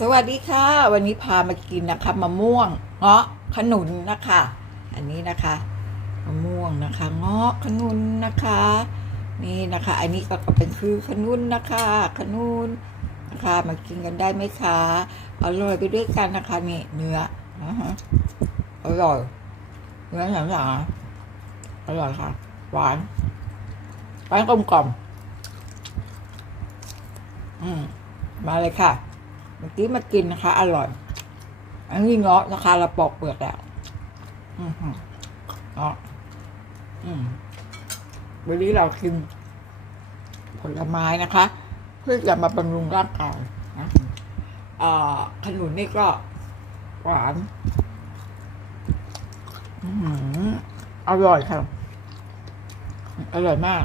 สวัสดีค่ะ วันนี้พามากินนะคะมะม่วงเงาะขนุนนะคะ อันนี้นะคะมะม่วงนะคะเงาะขนุนนะคะ นี่นะคะ อันนี้ก็เป็นคือขนุนนะคะ ขนุนนะคะมากินกันได้ไหมคะอร่อยไปด้วยกันนะคะนี่เนื้อนะฮะอร่อยเนื้อหนาๆอร่อยค่ะ หวานหวานกลมกล่อมอืมมาเลยค่ะ เมื่อกี้มากินนะคะ อร่อย อันนี้เงาะนะคะ เราปอกเปลือกแล้วอือหือเงาะอืมวันนี้เรากิน ผลไม้นะคะ เพื่อจะมาบำรุงร่างกายนะอ่าขนุนนี่ก็ หวานอือหืออร่อยค่ะ อร่อยมาก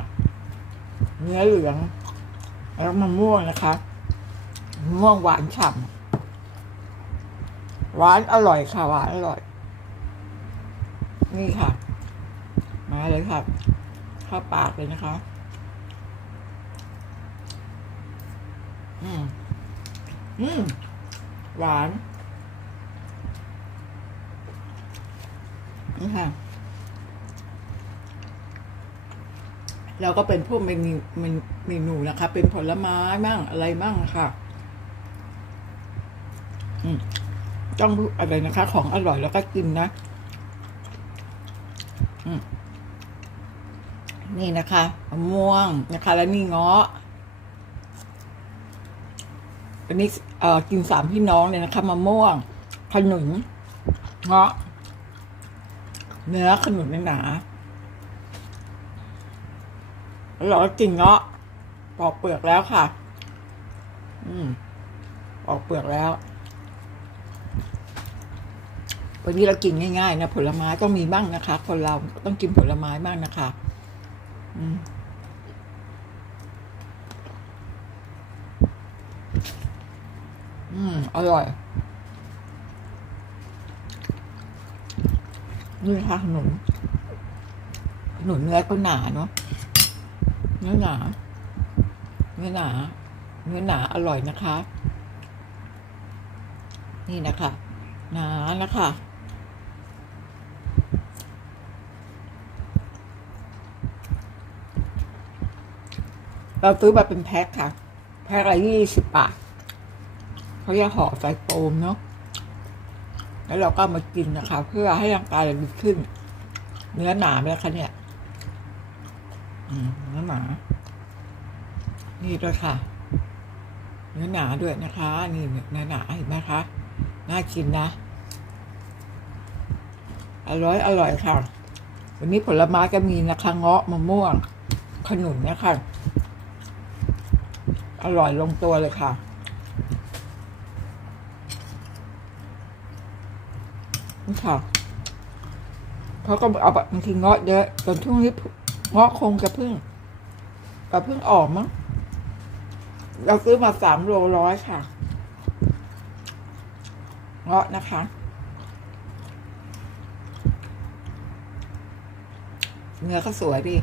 เนื้อเหลือง แล้วมะม่วงนะคะ ม่วงหวานฉ่ำหวานอร่อยค่ะหวานอร่อย นี่ค่ะ มาเลยค่ะ เข้าปากเลยนะคะ อืม อืม หวาน นี่ค่ะแล้วก็เป็นพวกเมนูเมนูเมนูนะคะ เป็นผลไม้มั่งอะไรมั่งค่ะ ต้องอะไรนะคะ ของอร่อยแล้วก็กินนะนี่นะคะมะม่วงนะคะ แล้วนี่เงาะอันนี้เอ่อกินสามพี่น้องเลยนะคะมะม่วง ขนุนเงาะ เนื้อขนุนหนาๆแล้วเรากินเงาะปอกเปลือกแล้วค่ะ อืมปอกเปลือกแล้ว วันนี้เรากินง่ายๆนะผลไม้ต้องมีบ้างนะคะ คนเราต้องกินผลไม้บ้างนะคะอืมอืมอร่อยนี่ค่ะขนมขนมเนื้อก็หนาเนาะเนื้อหนาเนื้อหนาเนื้อหนาอร่อยนะคะ นี่นะคะ หนานะคะ เราซื้อมาเป็นแพ็คค่ะ แพ็คละยี่สิบบาทเขาจะห่อใส่โฟมเนาะแล้วเราก็มากินนะคะ เพื่อให้ร่างกายเราดีขึ้น เนื้อหนาไหมคะเนี่ยเนื้อหนา นี่ด้วยค่ะ เนื้อหนาด้วยนะคะ นี่เนื้อหนาเห็นไหมคะน่ากินนะ อร่อยอร่อยค่ะ วันนี้ผลไม้ก็มีนะคะเงาะมะม่วงขนุนนะคะ อร่อยลงตัวเลยค่ะ นี่ค่ะเขาก็เอาแบบบางทีเงาะเยอะจนช่วงนี้เงาะคงจะเพิ่งจะเพิ่งออกมั้ง เราซื้อมาสามโลร้อยค่ะ เงาะนะคะ เนื้อก็สวยดี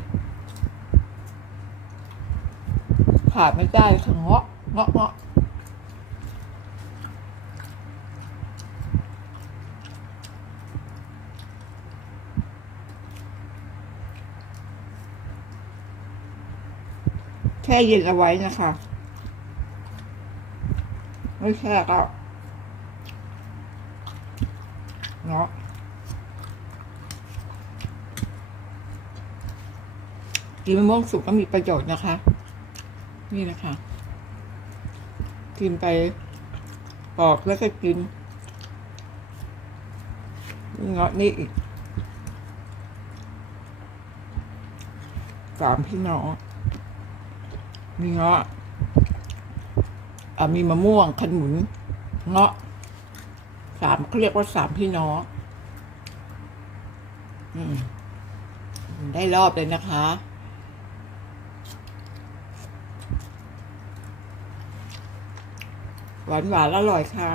ขาดไม่ได้ค่ะเงาะเงาะเงาะแช่เย็นเอาไว้นะคะ ไม่แช่ก็เนาะกินมะม่วงสุกก็มีประโยชน์นะคะ นี่นะคะ กินไปปอกแล้วก็กินเงาะนี่อีกสามพี่น้องมีเงาะอะมีมะม่วงขนุนเงาะสามเขาเรียกว่าสามพี่น้องอได้รอบเลยนะคะ หวานหวานอร่อยค่ะ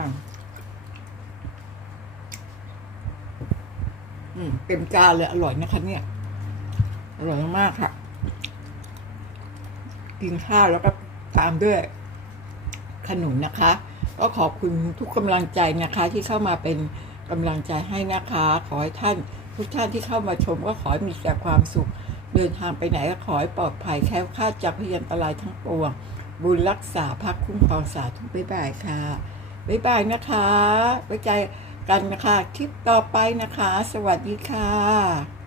อืมเต็มจานเลยอร่อยนะคะเนี่ย อร่อยมากค่ะ กินข้าวแล้วก็ตามด้วยขนุนนะคะ ก็ขอบคุณทุกกำลังใจนะคะ ที่เข้ามาเป็นกำลังใจให้นะคะ ขอให้ท่านทุกท่านที่เข้ามาชมก็ขอให้มีแต่ความสุข เดินทางไปไหนก็ขอให้ปลอดภัยแคล้วคลาดจากพยันตรายทั้งปวง บุญรักษาพักคุ้มครองสาธุบ๊ายบายค่ะบ๊ายบายนะคะไว้ใจกันนะคะคลิปต่อไปนะคะ สวัสดีค่ะ